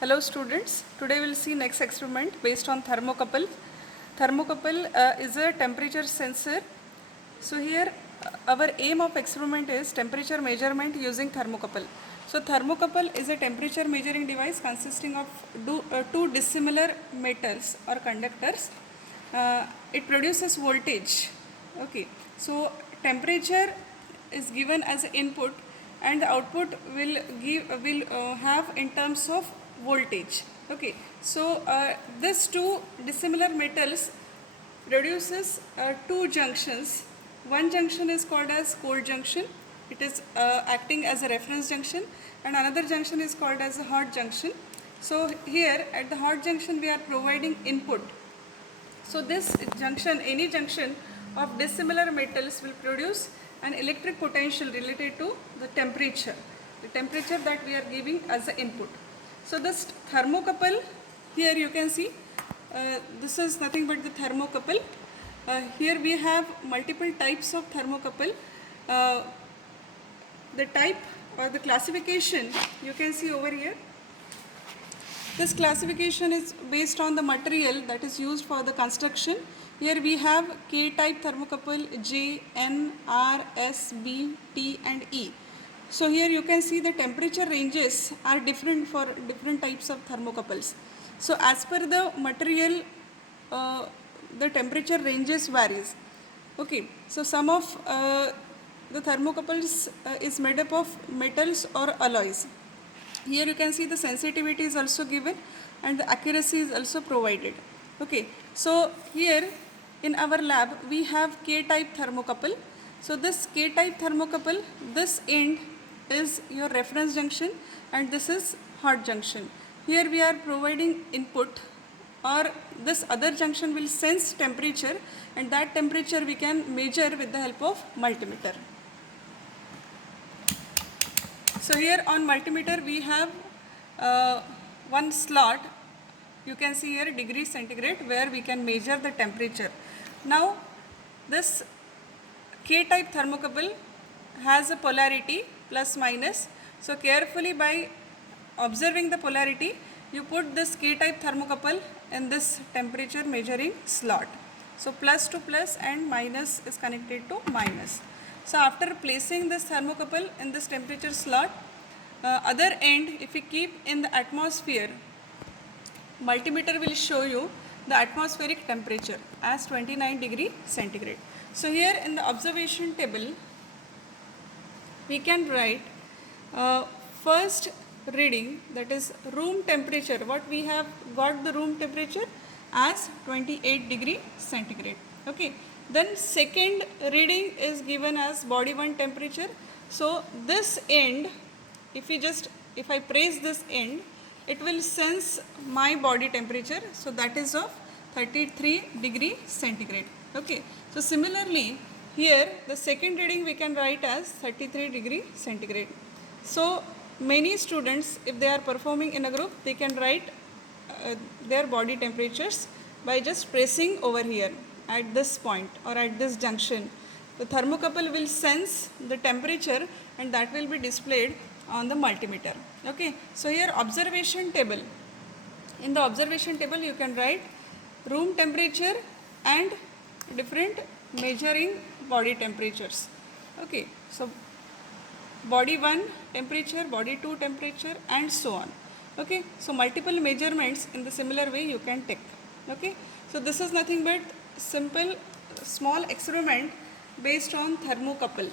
Hello students, today we will see next experiment based on thermocouple. Thermocouple is a temperature sensor. So here our aim of experiment is temperature measurement using thermocouple. So thermocouple is a temperature measuring device consisting of two dissimilar metals or conductors. It produces voltage. Okay, so temperature is given as input and the output will have in terms of voltage. Okay, so these two dissimilar metals produces two junctions. One junction is called as cold junction. It is acting as a reference junction, and another junction is called as a hot junction. So here at the hot junction we are providing input. So this junction, any junction of dissimilar metals will produce an electric potential related to the temperature that we are giving as the input. So this thermocouple, here you can see, this is nothing but the thermocouple. Here we have multiple types of thermocouple. The type or the classification you can see over here. This classification is based on the material that is used for the construction. Here we have K-type thermocouple, J, N, R, S, B, T and E. So here you can see the temperature ranges are different for different types of thermocouples. So as per the material, the temperature ranges varies. Okay, so some of the thermocouples is made up of metals or alloys. Here you can see the sensitivity is also given and the accuracy is also provided. Okay, so here in our lab we have K-type thermocouple. So this K-type thermocouple, this end is your reference junction and this is hot junction. Here we are providing input, or this other junction will sense temperature, and that temperature we can measure with the help of multimeter. So here on multimeter we have one slot. You can see here degree centigrade where we can measure the temperature. Now this K-type thermocouple has a polarity plus minus. So carefully by observing the polarity, you put this K-type thermocouple in this temperature measuring slot. So plus to plus and minus is connected to minus. So after placing this thermocouple in this temperature slot, other end if we keep in the atmosphere, multimeter will show you the atmospheric temperature as 29 degree centigrade. So here in the observation table, we can write first reading, that is room temperature. What we have got the room temperature as 28 degree centigrade. Okay. Then second reading is given as body 1 temperature. So this end, if I press this end, it will sense my body temperature. So that is of 33 degree centigrade. Okay. So similarly here the second reading we can write as 33 degree centigrade. So many students, if they are performing in a group, they can write their body temperatures by just pressing over here at this point or at this junction. The thermocouple will sense the temperature and that will be displayed on the multimeter. Okay. So here observation table. In the observation table you can write room temperature and different measuring body temperatures. Okay. So body 1 temperature, body 2 temperature and so on. Okay. So multiple measurements in the similar way you can take. Okay. So this is nothing but simple small experiment based on thermocouple.